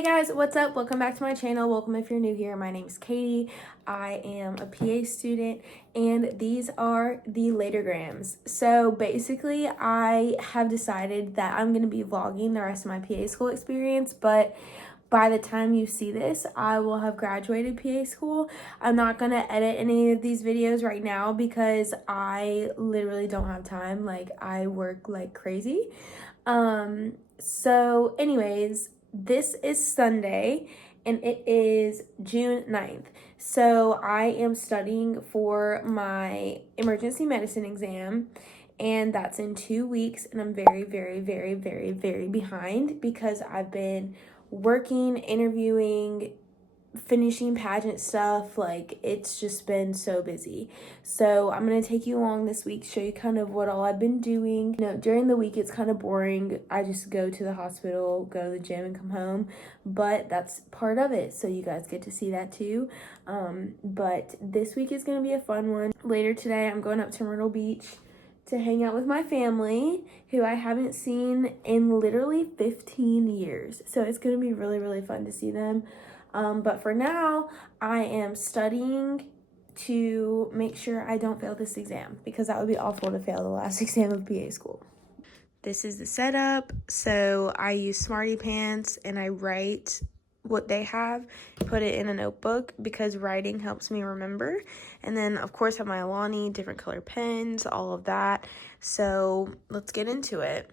Hey guys, what's up? Welcome back to my channel. Welcome if you're new here. My name is Katie. I am a PA student and these are the latergrams. So basically I have decided that I'm going to be vlogging the rest of my PA school experience, but by the time you see this, I will have graduated PA school. I'm not going to edit any of these videos right now because I literally don't have time. Like, I work like crazy. So anyways, this is Sunday and it is June 9th. So I am studying for my emergency medicine exam and that's in 2 weeks, and I'm very behind because I've been working, interviewing, finishing pageant stuff. Like, it's just been so busy. So I'm gonna take you along this week, show you kind of what all I've been doing. You know, during the week it's kind of boring. I just go to the hospital, go to the gym, and come home, but that's part of it, so you guys get to see that too. But this week is gonna be a fun one. Later today I'm going up to Myrtle Beach to hang out with my family, who I haven't seen in literally 15 years. So it's gonna be really fun to see them. But for now, I am studying to make sure I don't fail this exam, because that would be awful to fail the last exam of PA school. This is the setup. So I use Smarty Pants and I write what they have, put it in a notebook because writing helps me remember. And then of course I have my Alani, different color pens, all of that. So let's get into it.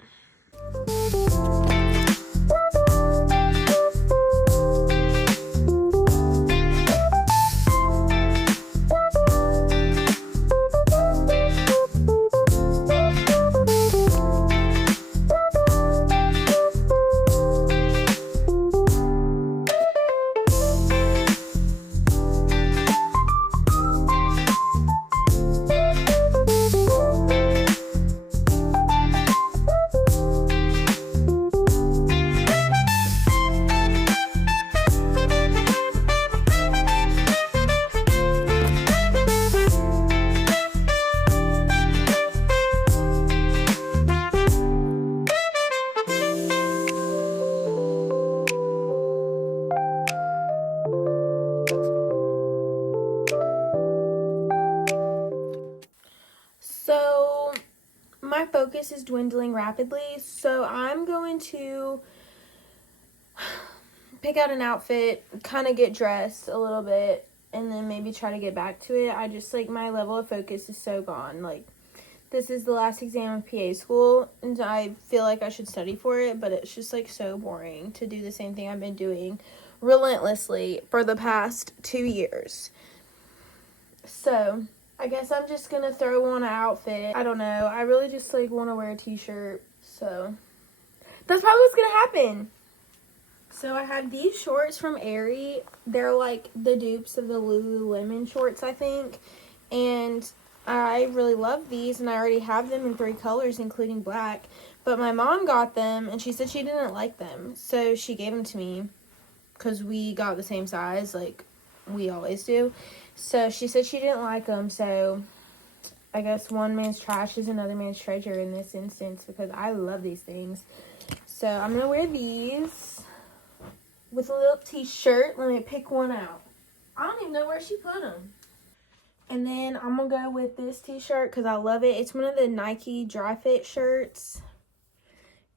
So my focus is dwindling rapidly, so I'm going to pick out an outfit, kind of get dressed a little bit, and then maybe try to get back to it. I just, like, my level of focus is so gone. Like, this is the last exam of PA school, and I feel like I should study for it, but it's just, like, so boring to do the same thing I've been doing relentlessly for the past 2 years. So I guess I'm just gonna throw on an outfit. I don't know. I really just, like, want to wear a t-shirt. So that's probably what's gonna happen. So I have these shorts from Aerie. They're like the dupes of the Lululemon shorts, I think. And I really love these, and I already have them in 3 colors, including black. But my mom got them, and she said she didn't like them. So she gave them to me because we got the same size, like we always do. So she said she didn't like them, so I guess one man's trash is another man's treasure in this instance, because I love these things. So I'm going to wear these with a little t-shirt. Let me pick one out. I don't even know where she put them. And then I'm going to go with this t-shirt because I love it. It's one of the Nike dry fit shirts.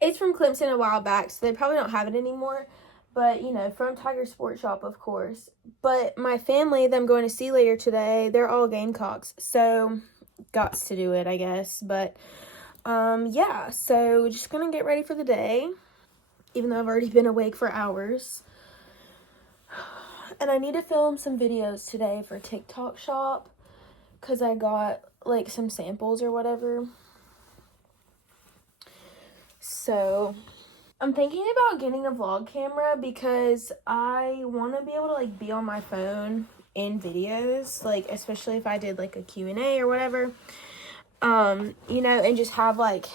It's from Clemson a while back, so they probably don't have it anymore. But, you know, from Tiger Sports Shop, of course. But my family that I'm going to see later today, they're all Gamecocks. So, gots to do it, I guess. But, yeah. So, just going to get ready for the day. Even though I've already been awake for hours. And I need to film some videos today for TikTok Shop. Because I got, like, some samples or whatever. So I'm thinking about getting a vlog camera because I want to be able to, like, be on my phone in videos, like, especially if I did, like, a Q&A or whatever, you know, and just have, like,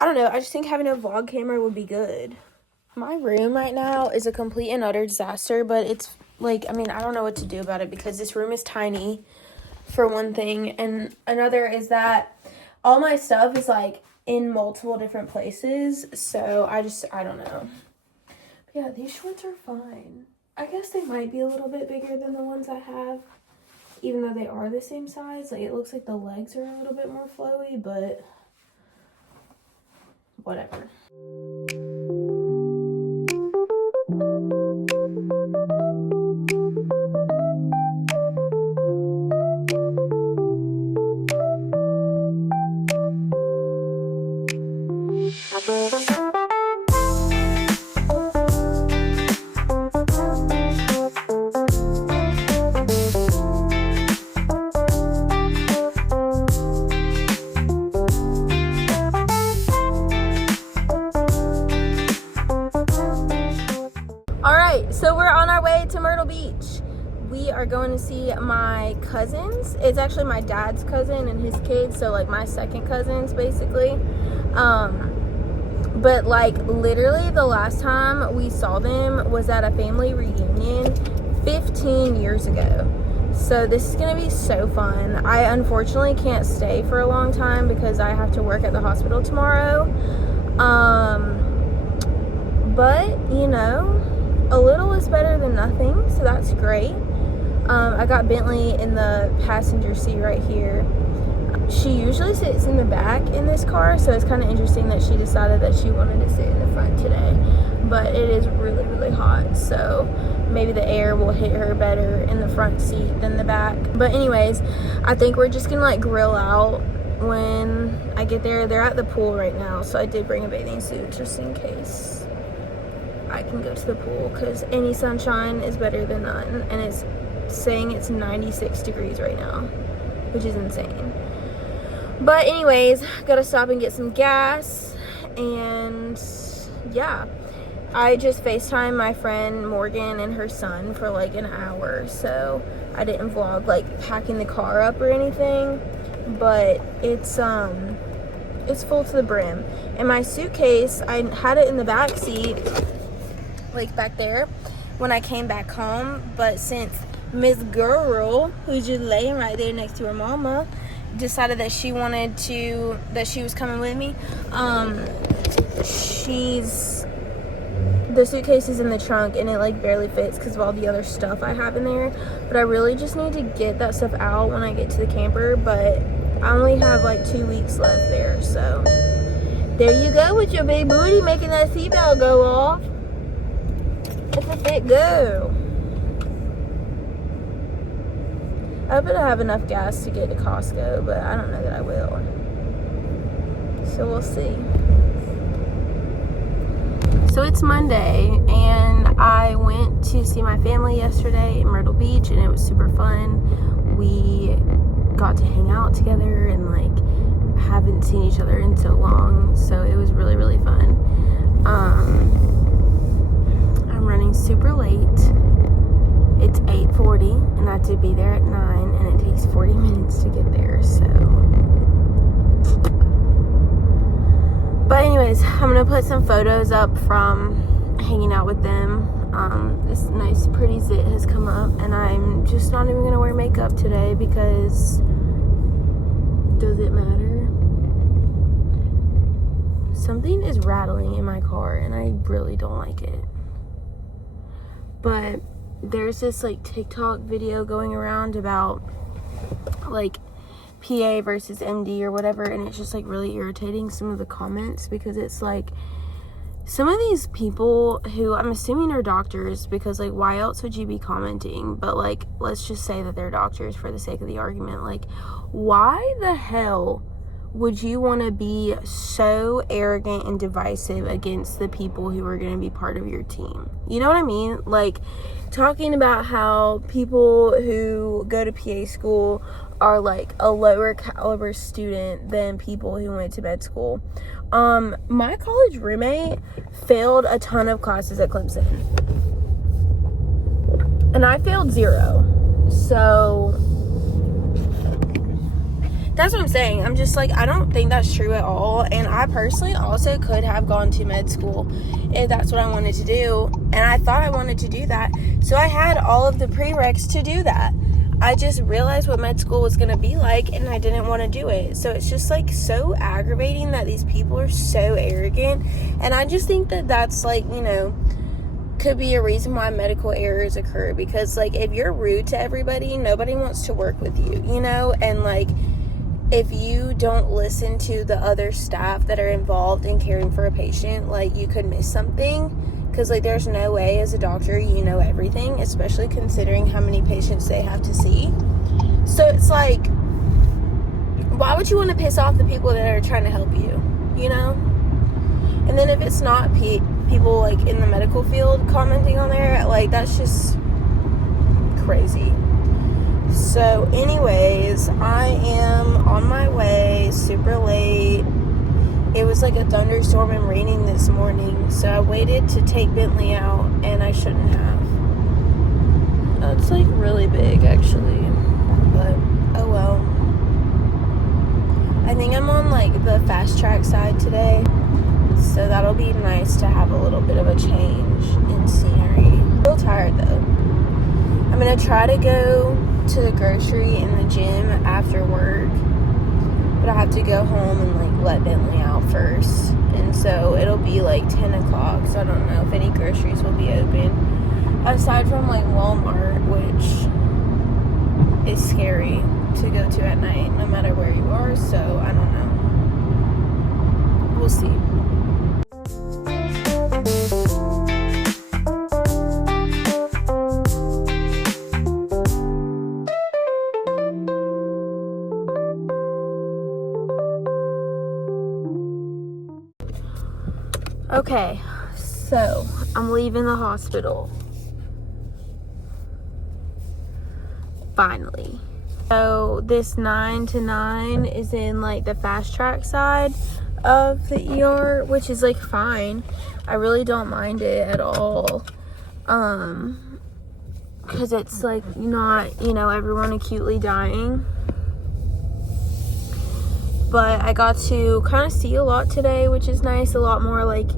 I don't know, I just think having a vlog camera would be good. My room right now is a complete and utter disaster, but it's, like, I mean, I don't know what to do about it because this room is tiny, for one thing, and another is that all my stuff is, like, in multiple different places, so I don't know. Yeah, these shorts are fine. I guess they might be a little bit bigger than the ones I have, even though they are the same size. Like, it looks like the legs are a little bit more flowy, but whatever. So we're on our way to Myrtle Beach. We are going to see my cousins. It's actually my dad's cousin and his kids, so like my second cousins basically. But like literally the last time we saw them was at a family reunion 15 years ago. So this is gonna be so fun. I unfortunately can't stay for a long time because I have to work at the hospital tomorrow. But you know, a little is better than nothing, so that's great. I got Bentley in the passenger seat right here. She usually sits in the back in this car, so it's kind of interesting that she decided that she wanted to sit in the front today. But it is really, really hot, so maybe the air will hit her better in the front seat than the back. But anyways, I think we're just gonna like grill out when I get there. They're at the pool right now, so I did bring a bathing suit just in case I can go to the pool, because any sunshine is better than none, and it's saying it's 96 degrees right now, which is insane. But anyways, gotta stop and get some gas, and yeah, I just FaceTimed my friend Morgan and her son for like an hour, so I didn't vlog like packing the car up or anything, but it's full to the brim. And my suitcase, I had it in the back seat, like back there when I came back home, but since Miss Girl, who's just laying right there next to her mama, decided that she was coming with me, the suitcase is in the trunk and it like barely fits because of all the other stuff I have in there. But I really just need to get that stuff out when I get to the camper, but I only have like 2 weeks left there, so there you go with your big booty making that seatbelt go off. It's a big go. I bet I have enough gas to get to Costco, but I don't know that I will. So we'll see. So it's Monday, and I went to see my family yesterday in Myrtle Beach, and it was super fun. We got to hang out together and like haven't seen each other in so long, so it was really, really fun. I'm running super late. It's 8:40 and I have to be there at 9, and it takes 40 minutes to get there, so. But anyways, I'm gonna put some photos up from hanging out with them. This nice pretty zit has come up, and I'm just not even gonna wear makeup today because does it matter? Something is rattling in my car and I really don't like it. But there's this like TikTok video going around about like PA versus MD or whatever, and it's just like really irritating, some of the comments, because it's like some of these people who I'm assuming are doctors, because like why else would you be commenting, but like let's just say that they're doctors for the sake of the argument. Like, why the hell would you want to be so arrogant and divisive against the people who are going to be part of your team? You know what I mean? Like, talking about how people who go to PA school are like a lower caliber student than people who went to med school. My college roommate failed a ton of classes at Clemson, and I failed 0. So that's what I'm saying. I'm just like, I don't think that's true at all. And I personally also could have gone to med school if that's what I wanted to do. And I thought I wanted to do that. So I had all of the prereqs to do that. I just realized what med school was going to be like, and I didn't want to do it. So it's just like so aggravating that these people are so arrogant. And I just think that that's like, you know, could be a reason why medical errors occur, because like if you're rude to everybody, nobody wants to work with you, you know? And like if you don't listen to the other staff that are involved in caring for a patient, like you could miss something, because like there's no way as a doctor you know everything, especially considering how many patients they have to see. So it's like, why would you want to piss off the people that are trying to help you, you know? And then if it's not people like in the medical field commenting on there, like that's just crazy. So anyways, I am on my way, super late. It was like a thunderstorm and raining this morning, so I waited to take Bentley out, and I shouldn't have. That's like really big actually, but oh well. I think I'm on like the fast track side today, so that'll be nice to have a little bit of a change in scenery. I'm still tired though. I'm gonna try to go to the grocery and the gym after work, but I have to go home and like let Bentley out first, and so it'll be like 10 o'clock, so I don't know if any groceries will be open aside from like Walmart, which is scary to go to at night no matter where you are, so I don't know. We'll see. Okay, so I'm leaving the hospital. Finally. So this 9 to 9 is in like the fast track side of the ER, which is like fine. I really don't mind it at all. Because it's like not, you know, everyone acutely dying. But I got to kind of see a lot today, which is nice. A lot more like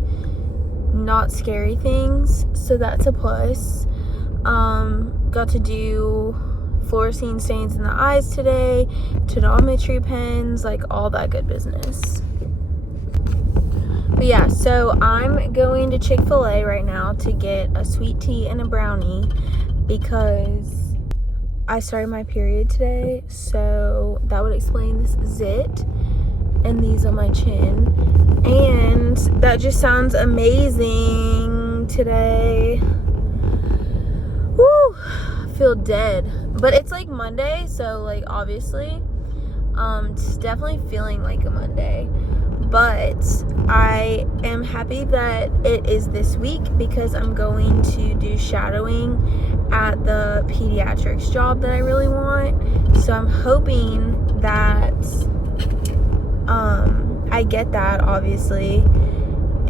not scary things, so that's a plus. Got to do fluorescein stains in the eyes today, tonometry pens, like all that good business. But yeah, so I'm going to Chick-fil-A right now to get a sweet tea and a brownie because I started my period today, so that would explain this zit and these on my chin, and that just sounds amazing today. Woo, I feel dead, but it's like Monday, so like obviously it's definitely feeling like a Monday, but I am happy that it is this week because I'm going to do shadowing at the pediatrics job that I really want, so I'm hoping that I get that, obviously,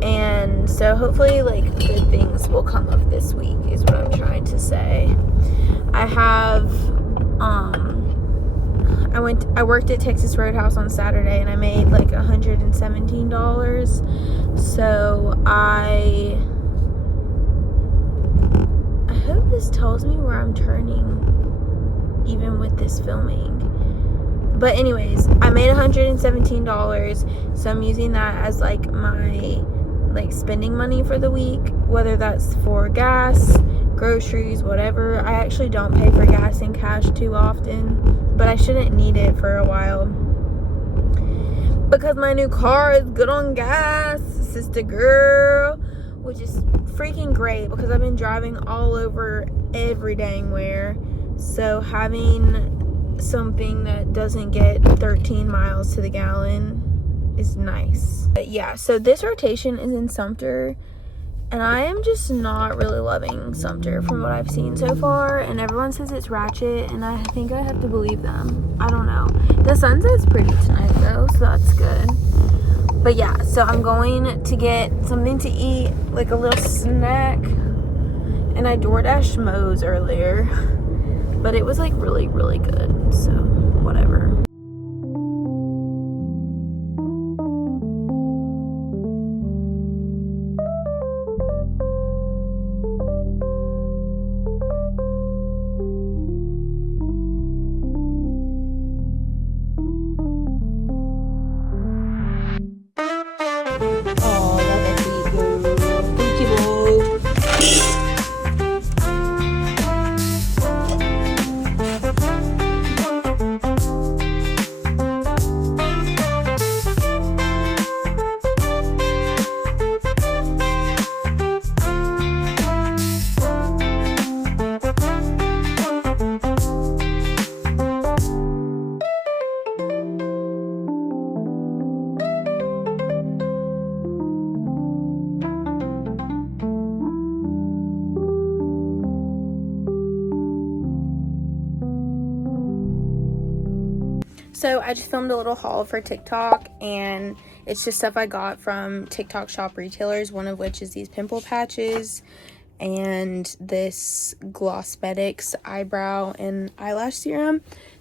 and so hopefully like good things will come of this week is what I'm trying to say. I have I worked at Texas Roadhouse on Saturday and I made like $117, so I hope this tells me where I'm turning even with this filming. But anyways, I made $117, so I'm using that as like my like spending money for the week, whether that's for gas, groceries, whatever. I actually don't pay for gas in cash too often, but I shouldn't need it for a while because my new car is good on gas, sister girl, which is freaking great because I've been driving all over every dang where, so having something that doesn't get 13 miles to the gallon is nice. But yeah, so this rotation is in Sumter, and I am just not really loving Sumter from what I've seen so far, and everyone says it's ratchet, and I think I have to believe them. I don't know. The sunset's pretty tonight though, so that's good. But yeah, so I'm going to get something to eat, like a little snack, and I DoorDashed Moe's earlier, but it was like really, really good, so whatever. Oh, that's a sweet girl. Thank you, boy. So I just filmed a little haul for TikTok, and it's just stuff I got from TikTok shop retailers, one of which is these pimple patches and this Glossmetics eyebrow and eyelash serum.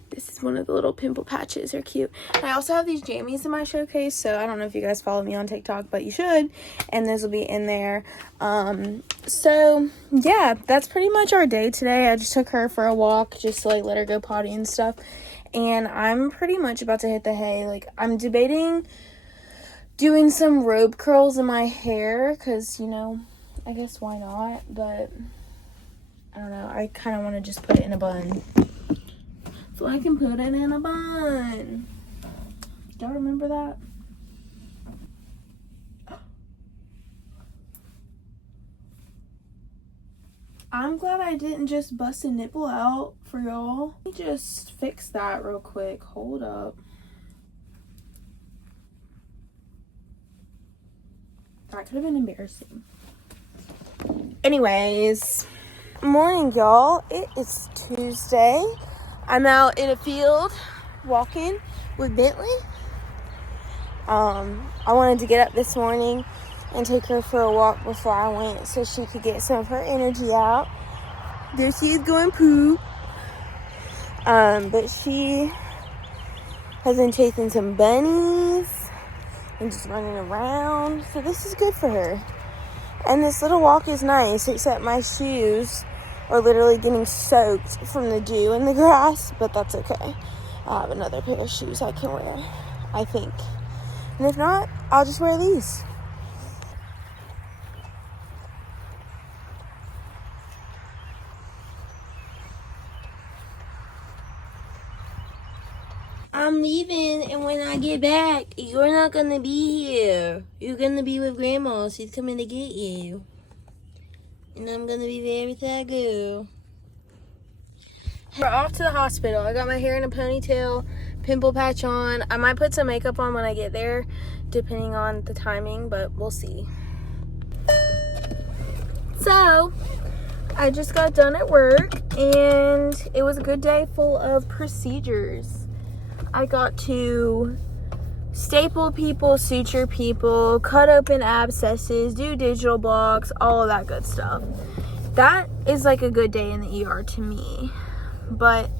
This is one of the little pimple patches. They're cute. And I also have these jammies in my showcase, so I don't know if you guys follow me on TikTok, but you should, and those will be in there. So yeah, that's pretty much our day today. I just took her for a walk just to like let her go potty and stuff, and I'm pretty much about to hit the hay. Like, I'm debating doing some robe curls in my hair because, you know, I guess why not, but I don't know. I kind of want to just put it in a bun. So I can put it in a bun. Y'all remember that? I'm glad I didn't just bust a nipple out for y'all. Let me just fix that real quick. Hold up. That could have been embarrassing. Anyways, morning, y'all. It is Tuesday. I'm out in a field walking with Bentley. I wanted to get up this morning and take her for a walk before I went so she could get some of her energy out. There she is going poop. But she has been chasing some bunnies and just running around. So this is good for her. And this little walk is nice, except my shoes are literally getting soaked from the dew in the grass, but that's okay. I have another pair of shoes I can wear, I think. And if not, I'll just wear these. I'm leaving, and when I get back, you're not gonna be here. You're gonna be with Grandma. She's coming to get you. And I'm gonna be very sad girl. We're off to the hospital. I got my hair in a ponytail, pimple patch on. I might put some makeup on when I get there, depending on the timing, but we'll see. So, I just got done at work, and it was a good day full of procedures. I got to staple people, suture people, cut open abscesses, do digital blocks, all of that good stuff. That is like a good day in the ER to me. But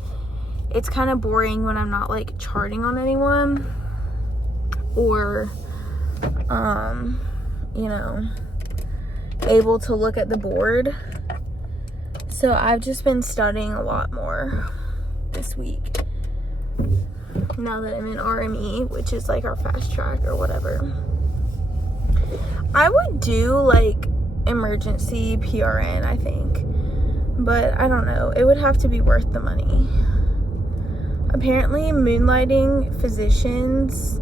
it's kind of boring when I'm not like charting on anyone or you know, able to look at the board. So I've just been studying a lot more this week now that I'm in RME, which is like our fast track or whatever. I would do like emergency PRN, I think, but I don't know. It would have to be worth the money. Apparently, moonlighting physicians,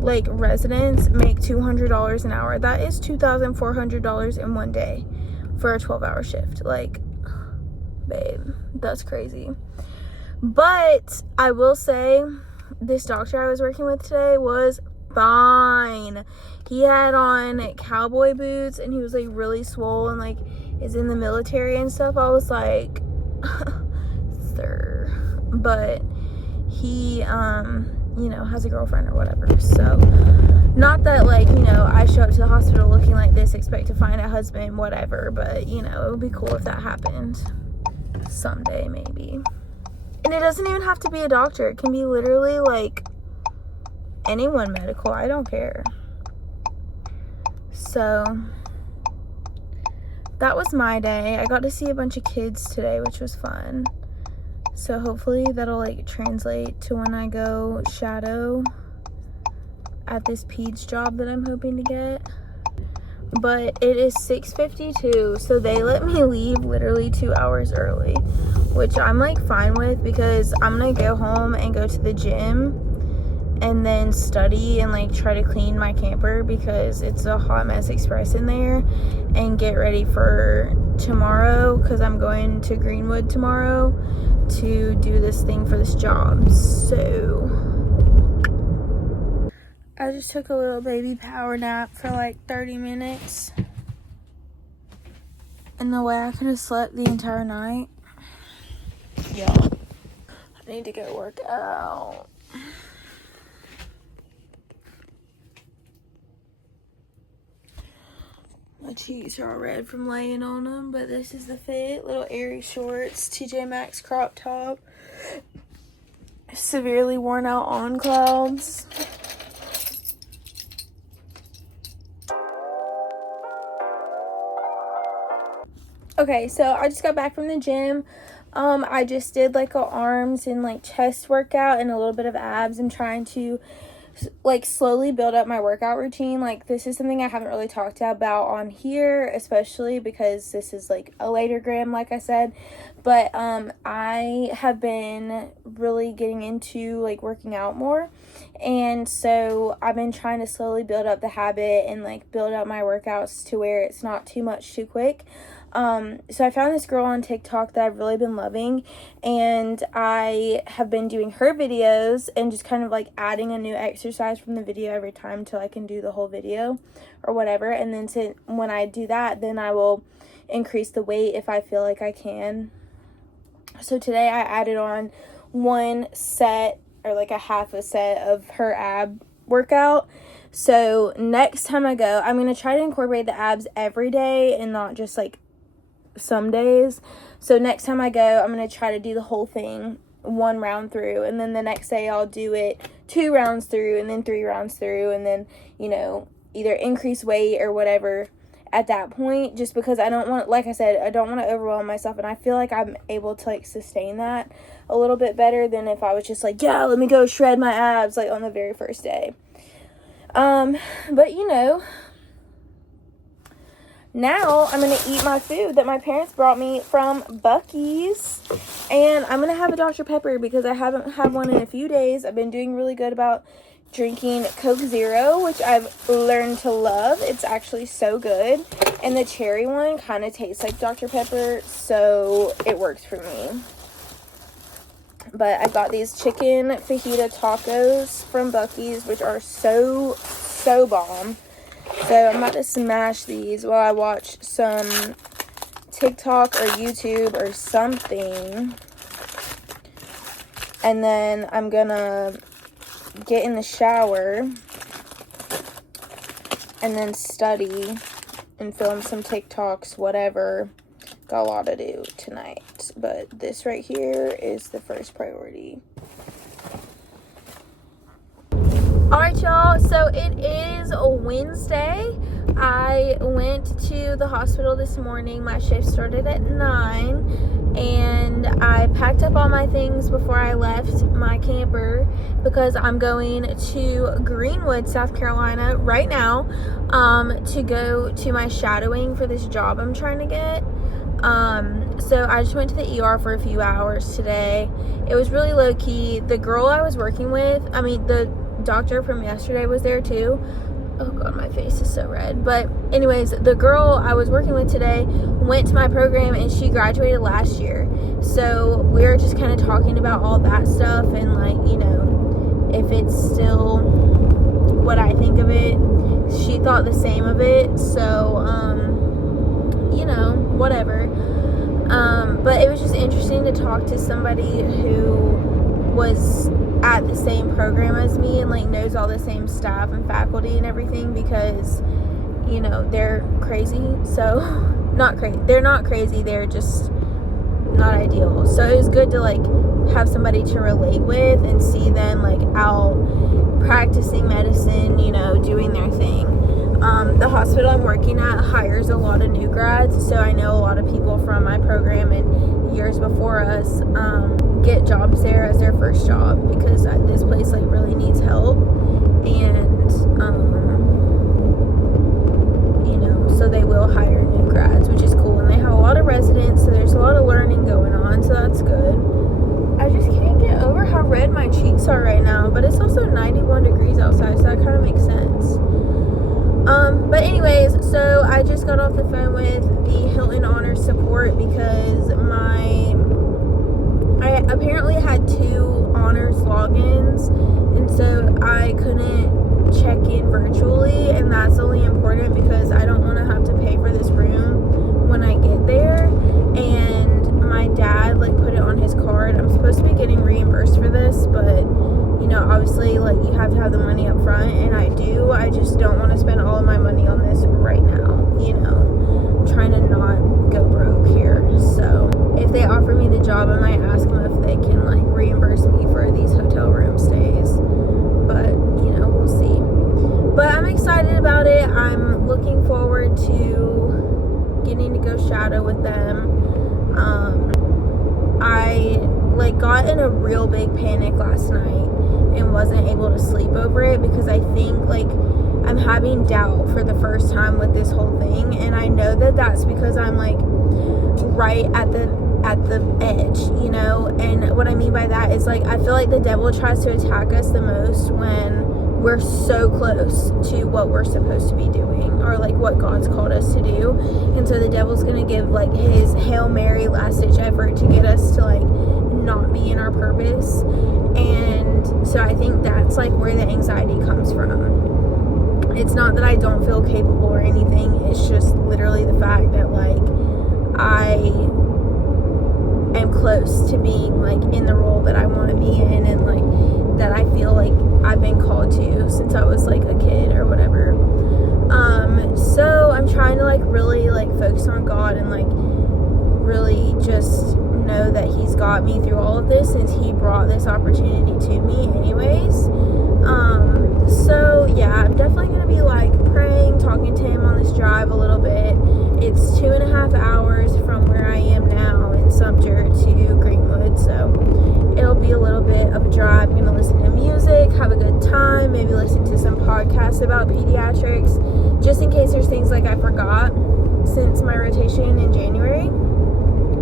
like residents, make $200 an hour. That is $2,400 in one day for a 12-hour shift. Like, babe, that's crazy. But I will say, this doctor I was working with today was fine. He had on cowboy boots, and he was like really swole and like is in the military and stuff. I was like, sir. But he you know, has a girlfriend or whatever. So not that like, you know, I show up to the hospital looking like this, expect to find a husband, whatever, but you know, it would be cool if that happened someday maybe. And it doesn't even have to be a doctor. It can be literally like anyone medical. I don't care. So that was my day. I got to see a bunch of kids today, which was fun. So hopefully that'll like translate to when I go shadow at this peds job that I'm hoping to get. But it is 6:52, so they let me leave literally 2 hours early, which I'm like fine with because I'm gonna go home and go to the gym and then study and like try to clean my camper because it's a hot mess express in there, and get ready for tomorrow because I'm going to Greenwood tomorrow to do this thing for this job. So I just took a little baby power nap for like 30 minutes. And the way I could have slept the entire night. Yeah. I need to go work out. My cheeks are all red from laying on them, but this is the fit. Little airy shorts, TJ Maxx crop top, severely worn out on clouds. Okay, so I just got back from the gym. I just did like a arms and like chest workout and a little bit of abs. I'm trying to like slowly build up my workout routine. Like, this is something I haven't really talked about on here, especially because this is like a later gram, like I said. But I have been really getting into like working out more, and so I've been trying to slowly build up the habit and like build up my workouts to where it's not too much too quick. So I found this girl on TikTok that I've really been loving, and I have been doing her videos and just kind of like adding a new exercise from the video every time till I can do the whole video or whatever. And then when I do that, then I will increase the weight if I feel like I can. So today I added on one set or like a half a set of her ab workout. So next time I go, I'm going to try to incorporate the abs every day and not just like some days. So next time I go, I'm going to try to do the whole thing 1 round through, and then the next day I'll do it 2 rounds through, and then 3 rounds through, and then, you know, either increase weight or whatever at that point, just because I don't want, like I said, I don't want to overwhelm myself, and I feel like I'm able to like sustain that a little bit better than if I was just like, yeah, let me go shred my abs like on the very first day. But you know, now I'm going to eat my food that my parents brought me from Buc-ee's, and I'm going to have a Dr. Pepper because I haven't had one in a few days. I've been doing really good about drinking Coke Zero, which I've learned to love. It's actually so good, and the cherry one kind of tastes like Dr. Pepper, so it works for me. But I got these chicken fajita tacos from Buc-ee's, which are so bomb. So I'm about to smash these while I watch some TikTok or YouTube or something. And then I'm gonna get in the shower and then study and film some TikToks, whatever. Got a lot to do tonight, but this right here is the first priority. Alright, y'all, so it is a Wednesday. I went to the hospital this morning. My shift started at 9, and I packed up all my things before I left my camper because I'm going to Greenwood, South Carolina right now to go to my shadowing for this job I'm trying to get. So I just went to the ER for a few hours today. It was really low-key. The girl I was working with, the doctor from yesterday was there too. Oh god, my face is so red. But anyways, the girl I was working with today went to my program, and she graduated last year. So we were just kind of talking about all that stuff and like, you know, if it's still what I think of it. She thought the same of it. So, you know, whatever. But it was just interesting to talk to somebody who was at the same program as me and like knows all the same staff and faculty and everything, because, you know, they're crazy. So they're not crazy, they're just not ideal. So it was good to like have somebody to relate with and see them like out practicing medicine, you know, doing their thing. The hospital I'm working at hires a lot of new grads, so I know a lot of people from my program and years before us get jobs there as their first job, because this place like really needs help, and you know, so they will hire new grads, which is cool, and they have a lot of residents, so there's a lot of learning going on, so that's good. I just can't get over how red my cheeks are right now, but it's also 91 degrees outside, so that kind of makes sense. But anyways, so I just got off the phone with the Hilton Honor Support because I apparently had 2 honors logins, and so I couldn't check in virtually, and that's only important because I don't want to have to pay for this room when I get there. And my dad like put it on his card. I'm supposed to be getting reimbursed for this, but you know, obviously like you have to have the money up front, and I do. I just don't want to spend all of my money on this right now, you know. excited about it. I'm looking forward to getting to go shadow with them. I got in a real big panic last night and wasn't able to sleep over it because I think I'm having doubt for the first time with this whole thing, and I know that that's because I'm right at the edge, you know. And what I mean by that is I feel like the devil tries to attack us the most when we're so close to what we're supposed to be doing, or what God's called us to do. And so the devil's gonna give his Hail Mary last ditch effort to get us to not be in our purpose. And so I think that's where the anxiety comes from. It's not that I don't feel capable or anything, it's just literally the fact that I am close to being in the role that I want to be in, and that I feel I've been called to since I was a kid or whatever. So I'm trying to really focus on God and really just know that he's got me through all of this, since he brought this opportunity to me anyways. So yeah, I'm definitely gonna be praying, talking to him on this drive a little bit. It's 2.5 hours from where I am now in Sumter to Greenwood, so it'll be a little bit of a drive. I'm gonna listen to music, have a good time, maybe listen to some podcasts about pediatrics, just in case there's things I forgot since my rotation in January.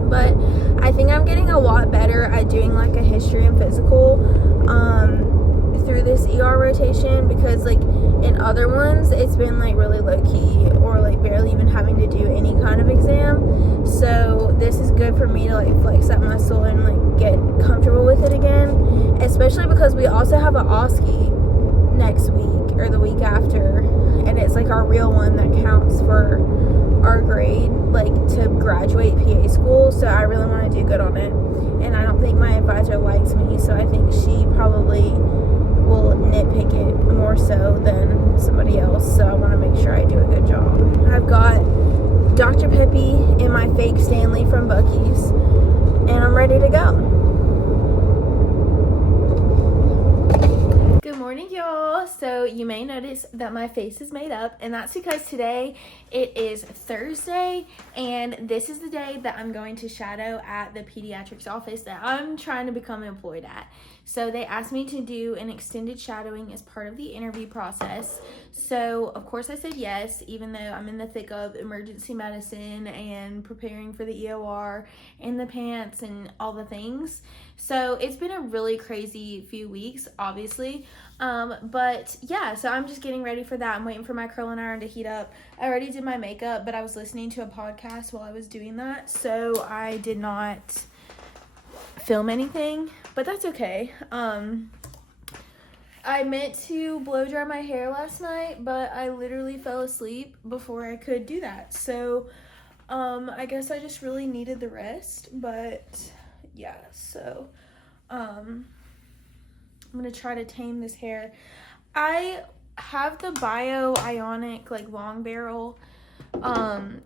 But I think I'm getting a lot better at doing a history and physical through this ER rotation, because in other ones it's been really low-key, or barely even having to do any kind of exam. So this is good for me to flex that muscle and get comfortable with it again, especially because we also have an OSCE next week or the week after, and it's our real one that counts for our grade to graduate PA school. So I really want to do good on it, and I don't think my advisor likes me, so I think she probably will nitpick it more so than somebody else. So I want to make sure I do a good job. I've got Dr. Peppy and my fake Stanley from Buc-ee's, and I'm ready to go. Good morning, y'all. So you may notice that my face is made up, and that's because today it is Thursday, and this is the day that I'm going to shadow at the pediatrics office that I'm trying to become employed at. So they asked me to do an extended shadowing as part of the interview process. So of course I said yes, even though I'm in the thick of emergency medicine and preparing for the EOR and the pants and all the things. So it's been a really crazy few weeks, obviously. But yeah, so I'm just getting ready for that. I'm waiting for my curling iron to heat up. I already did my makeup, but I was listening to a podcast while I was doing that, so I did not film anything, but that's okay. I meant to blow dry my hair last night, but I literally fell asleep before I could do that. So I guess I just really needed the rest, but yeah, so I'm gonna try to tame this hair. I have the Bio-Ionic long barrel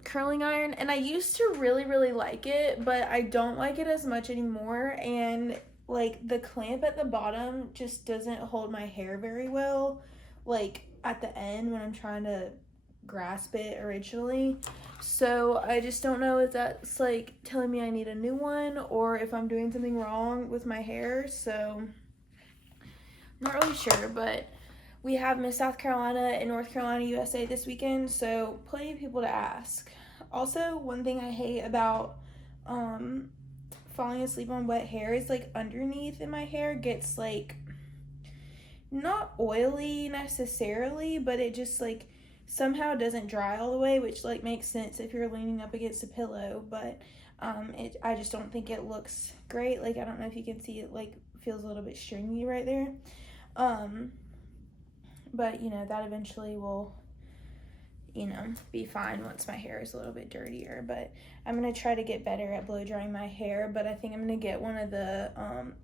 curling iron, and I used to really like it, but I don't like it as much anymore, and the clamp at the bottom just doesn't hold my hair very well at the end when I'm trying to grasp it originally. So I just don't know if that's telling me I need a new one, or if I'm doing something wrong with my hair. So I'm not really sure, but we have Miss South Carolina and North Carolina, USA this weekend, so plenty of people to ask. Also, one thing I hate about falling asleep on wet hair is underneath in my hair gets not oily necessarily, but it just somehow doesn't dry all the way, which makes sense if you're leaning up against a pillow, but I just don't think it looks great. I don't know if you can see it feels a little bit stringy right there. But that eventually will be fine once my hair is a little bit dirtier. But I'm gonna try to get better at blow drying my hair, but I think I'm gonna get one of the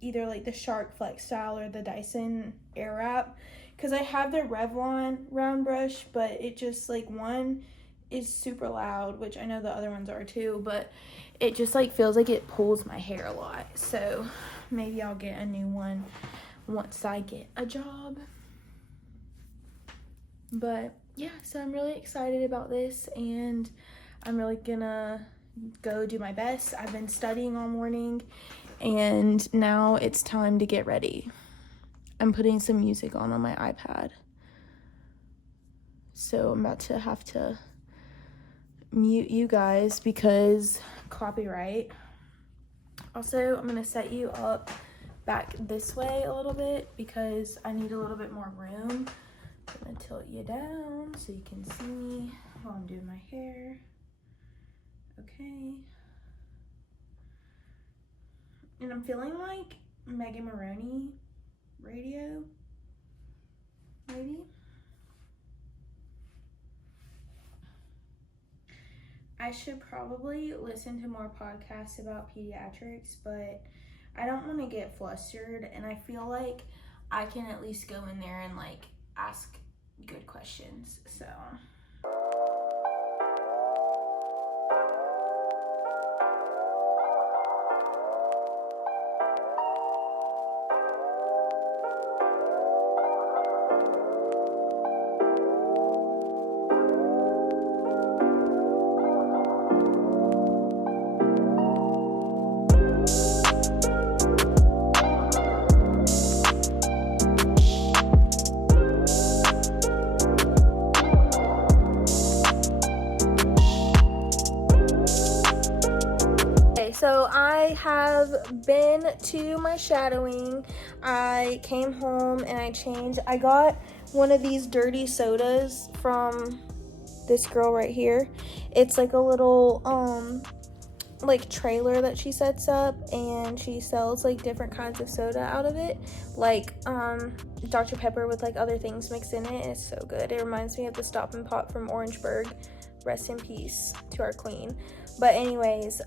either the Shark Flex style or the Dyson Airwrap, because I have the Revlon round brush, but it just one is super loud, which I know the other ones are too, but it just feels like it pulls my hair a lot. So maybe I'll get a new one once I get a job. But yeah, so I'm really excited about this, and I'm really gonna go do my best. I've been studying all morning, and now it's time to get ready. I'm putting some music on my iPad, so I'm about to have to mute you guys because copyright. Also, I'm gonna set you up back this way a little bit because I need a little bit more room. I'm gonna tilt you down so you can see me while I'm doing my hair. Okay. And I'm feeling like Megan Maroney radio, maybe. I should probably listen to more podcasts about pediatrics, but I don't want to get flustered, and I feel like I can at least go in there and like ask good questions. So so I have been to my shadowing. I came home and I changed. I got one of these dirty sodas from this girl right here. It's like a little like trailer that she sets up, and she sells like different kinds of soda out of it, like Dr. Pepper with like other things mixed in it. It's so good. It reminds me of the Stop and Pop from Orangeburg. Rest in peace to our queen. But anyways,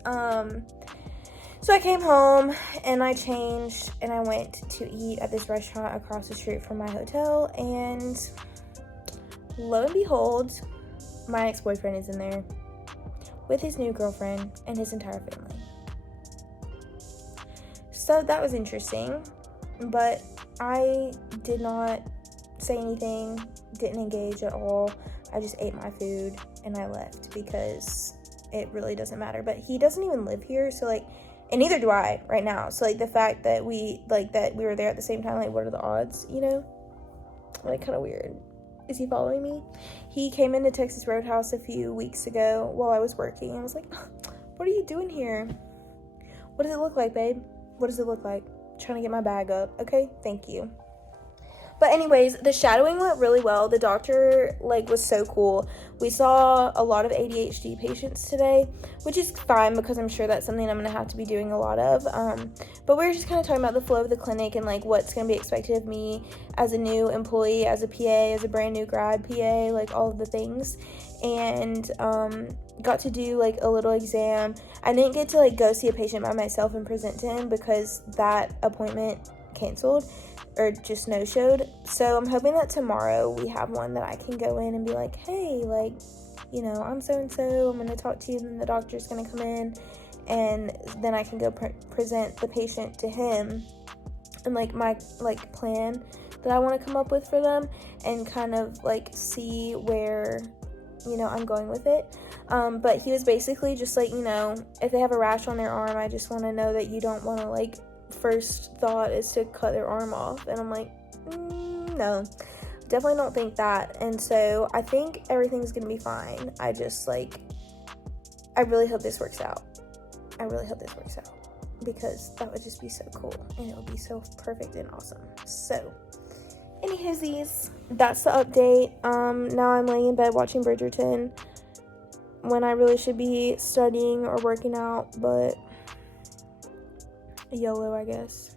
so I came home and I changed and I went to eat at this restaurant across the street from my hotel, and lo and behold, my ex-boyfriend is in there with his new girlfriend and his entire family. So that was interesting, but I did not say anything, didn't engage at all. I just ate my food and I left because it really doesn't matter. But he doesn't even live here, so like, and neither do I right now. So like the fact that we were there at the same time, like what are the odds, you know? Like kind of weird. Is he following me? He came into Texas Roadhouse a few weeks ago while I was working and was like, what are you doing here? What does it look like, babe? What does it look like? Trying to get my bag up. Okay, thank you. But anyways, the shadowing went really well. The doctor like was so cool. We saw a lot of ADHD patients today, which is fine because I'm sure that's something I'm gonna have to be doing a lot of. But we were just kind of talking about the flow of the clinic and like what's gonna be expected of me as a new employee, as a PA, as a brand new grad PA, like all of the things. And got to do like a little exam. I didn't get to like go see a patient by myself and present to him because that appointment canceled or just no-showed. So I'm hoping that tomorrow we have one that I can go in and be like, hey, like, you know, I'm so-and-so, I'm going to talk to you, and then the doctor's going to come in, and then I can go present the patient to him and like my like plan that I want to come up with for them and kind of like see where, you know, I'm going with it. But he was basically just like, you know, if they have a rash on their arm, I just want to know that you don't want to like, first thought is to cut their arm off. And I'm like, no, definitely don't think that. And so I think everything's gonna be fine. I just like, I really hope this works out. I really hope this works out because that would just be so cool and it would be so perfect and awesome. So anywhoosies, that's the update. Now I'm laying in bed watching Bridgerton when I really should be studying or working out, but YOLO, I guess.